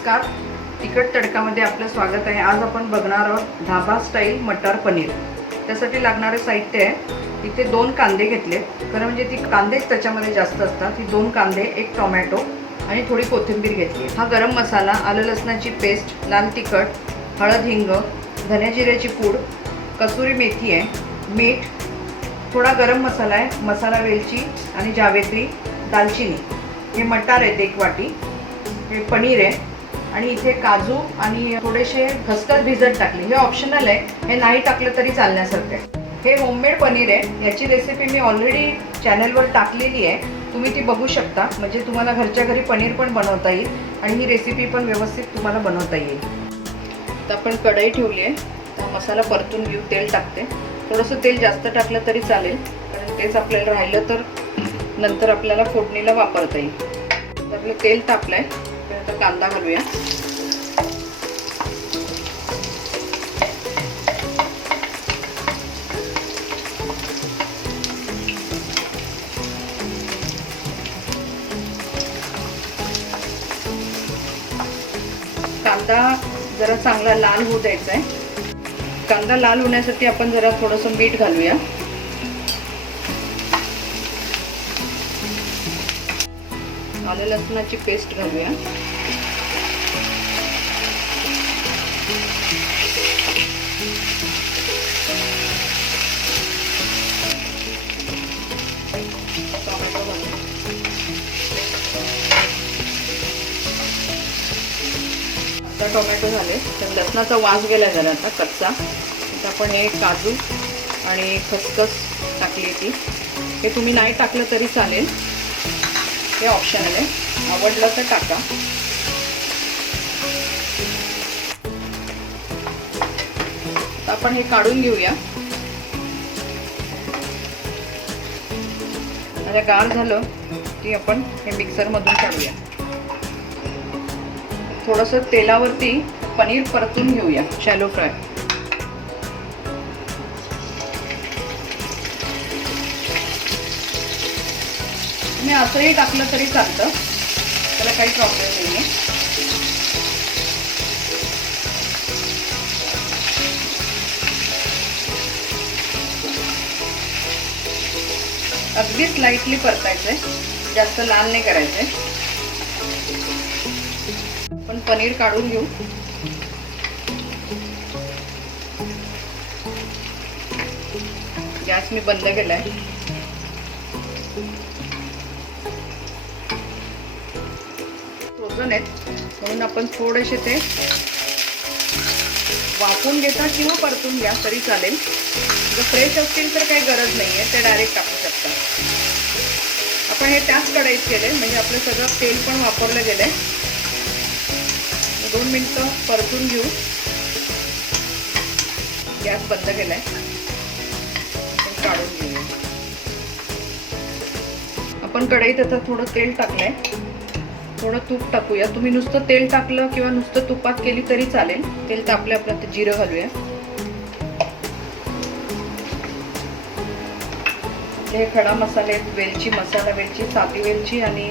नमस्कार. तिखट तडकामध्ये आपलं स्वागत आहे. आज आपण बघणार आहोत धाबा स्टाईल मटर पनीर. त्यासाठी लागणारे साहित्य आहे. इथे दोन कांदे घेतले खरं म्हणजे ती कांदेच त्याच्यामध्ये जास्त असतात. ती दोन कांदे एक टोमॅटो आणि थोडी कोथिंबीर घेतली. हा गरम मसाला आलं लसणाची पेस्ट लाल तिखट हळद हिंग धन्या जिऱ्याची पूड कसुरी मेथी आहे मीठ थोडा गरम मसाला आहे मसाला वेलची आणि जावेत्री दालचिनी. हे मटार आहेत एक वाटी. हे पनीर आहे. आणि इथे काजू आणि थोडेसे खसखस भिजत टाकले. हे ऑप्शनल आहे. हे नाही टाकलं तरी चालण्यासारखं आहे. हे होममेड पनीर आहे. याची रेसिपी मी ऑलरेडी चॅनलवर टाकलेली आहे. तुम्ही ती बघू शकता. म्हणजे तुम्हाला घरच्या घरी पनीर पण बनवता येईल आणि ही रेसिपी पण व्यवस्थित तुम्हाला बनवता येईल. तर आपण कढई ठेवली आहे. तर मसाला परतून घेऊ. तेल टाकते. थोडंसं तेल जास्त टाकलं तरी चालेल. कारण तेच आपल्याला राहिलं तर नंतर आपल्याला फोडणीला वापरता येईल. आपलं तेल तापलं आहे कांदा घालूया. कांदा जरा चांगला लाल होऊ द्यायचा आहे कांदा लाल होण्यासाठी आपण जरा थोडंसं मीठ घालूया. आलं लसणाची पेस्ट घालूया. टोमॅटो आता टोमॅटो झाले. तर लसणाचा वास गेला झाला आता कच्चा. आता आपण हे काजू आणि खसखस टाकली ती हे तुम्ही नाही टाकलं तरी चालेल. हे ऑप्शनल आहे. आवडलं तर टाका. आता आपण हे काढून घेऊया. माझ्या गार झालं की आपण हे मिक्सरमधून काढूया. थोडंसं तेलावरती पनीर परतून घेऊया शॅलो फ्राय तुम्ही असंही टाकलं तरी चालतं. त्याला काही प्रॉब्लेम नाही आहे अगदीच लाईटली परतायचंय. जास्त लाल नाही करायचंय. पण पनीर काढून घेऊ. गॅस मी बंद केलाय. भाजून आहेत म्हणून आपण थोडेसे ते वाफून घेता किंवा परतून घ्या तरी चालेल. जर फ्रेश असतील तर काही गरज नाही आहे ते डायरेक्ट टाकू शकता. आपण हे त्याच कढईत केले म्हणजे आपलं सगळं तेल पण वापरलं गेलं आहे दोन मिनटं परतून घेऊ. गॅस बंद केलाय. आहे काढून घेऊया. आपण कढईत आता थोडं तेल टाकलंय. थोडं तूप टाकूया. तुम्ही नुसतं तेल टाकलं किंवा नुसतं तुपात केली तरी चालेल. तेल तापलं आपलं ते जिरं घालूया. हे खडा मसाले आहेत वेलची मसाला वेलची साधी वेलची आणि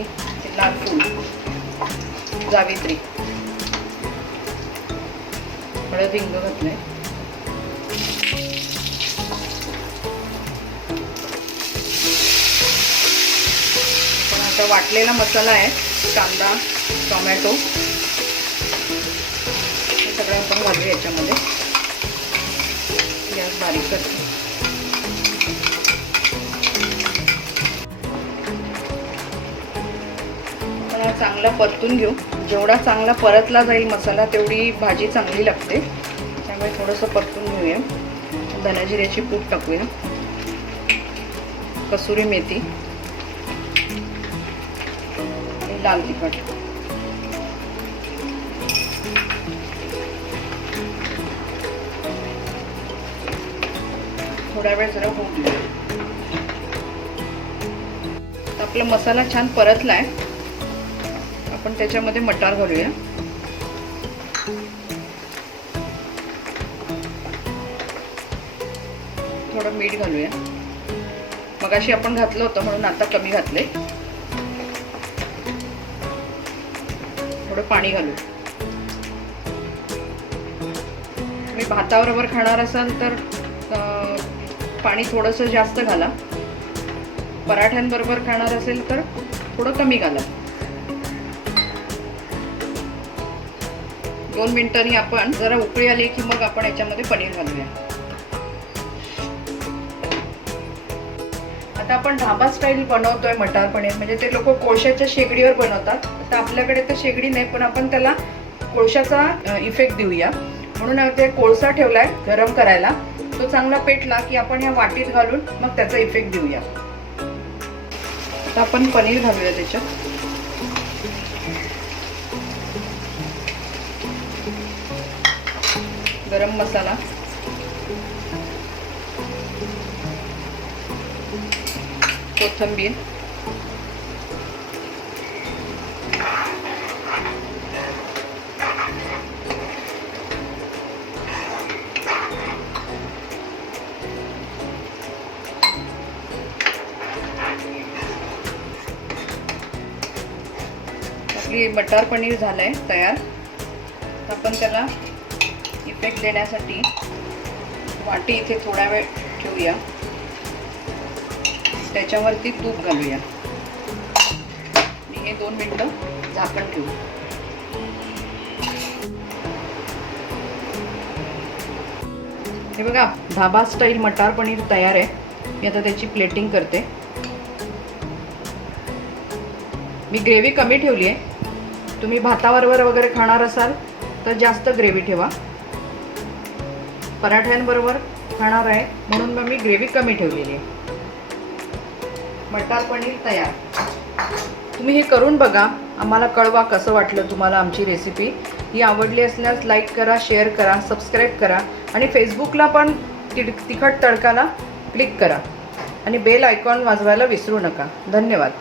लाल फूल. जावित्री. हळद हिंग घातलंय. पण आता वाटलेला मसाला आहे. कांदा टोमॅटो. हे सगळं आपण घालूया याच्यामध्ये. गॅस बारीक करतो. चांगला परतून घेऊ. जेवढा चांगला परतला जाईल मसाला तेवढी भाजी चांगली लागते. त्यामुळे थोडंसं परतून घेऊया. धनाजिऱ्याची पूड टाकूया. कसुरी मेथी. लाल तिखट. थोडा वेळ जरा होऊन आपला मसाला छान परतलाय. आपण त्याच्यामध्ये मटार घालूया. थोडं मीठ घालूया. मगाशी आपण घातलं होतं म्हणून आता कमी घातले थोडं पाणी घालू. तुम्ही भाताबरोबर खाणार असाल तर पाणी थोडंसं जास्त घाला. पराठ्यांबरोबर खाणार असेल तर थोडं कमी घाला. दोन मिनिटांनी आपण जरा उकळी आली की मग आपण याच्यामध्ये पनीर घालूया. आता आपण ढाबा स्टाईल बनवतोय मटार पनीर. म्हणजे ते लोक कोळशाच्या शेगडीवर बनवतात. तर आपल्याकडे तर शेगडी नाही पण आपण त्याला कोळशाचा इफेक्ट देऊया. म्हणून ते कोळसा ठेवलाय गरम करायला. तो चांगला पेटला की आपण या वाटीत घालून मग त्याचा इफेक्ट देऊया. आता आपण पनीर घालूया त्याच्यात. गरम मसाला. कोथंबीर. आपली बटर पनीर झालंय तयार. आपण त्याला इफेक्ट देण्यासाठी वाटी इथे थोडा वेळ ठेवूया. त्याच्यावरती तूप घालूया. आणि हे दोन मिनटं झाकण ठेवू. हे बघा धाबा स्टाईल मटार पनीर तयार आहे. मी आता त्याची प्लेटिंग करते. मी ग्रेव्ही कमी ठेवली आहे. तुम्ही भाताबरोबर वगैरे खाणार असाल तर जास्त ग्रेव्ही ठेवा. पराठ्यांबरोबर खाणार आहे म्हणून मग मी ग्रेव्ही कमी ठेवलेली आहे. मटार पनीर तयार. तुम्ही हे करून बघा आम्हाला कळवा कसं वाटलं तुम्हाला आमची रेसिपी ही आवडली असल्यास लाईक करा शेअर करा सबस्क्राईब करा आणि फेसबुकला पण तिड तिखट तडकाला क्लिक करा. आणि बेल आयकॉन वाजवायला विसरू नका. धन्यवाद.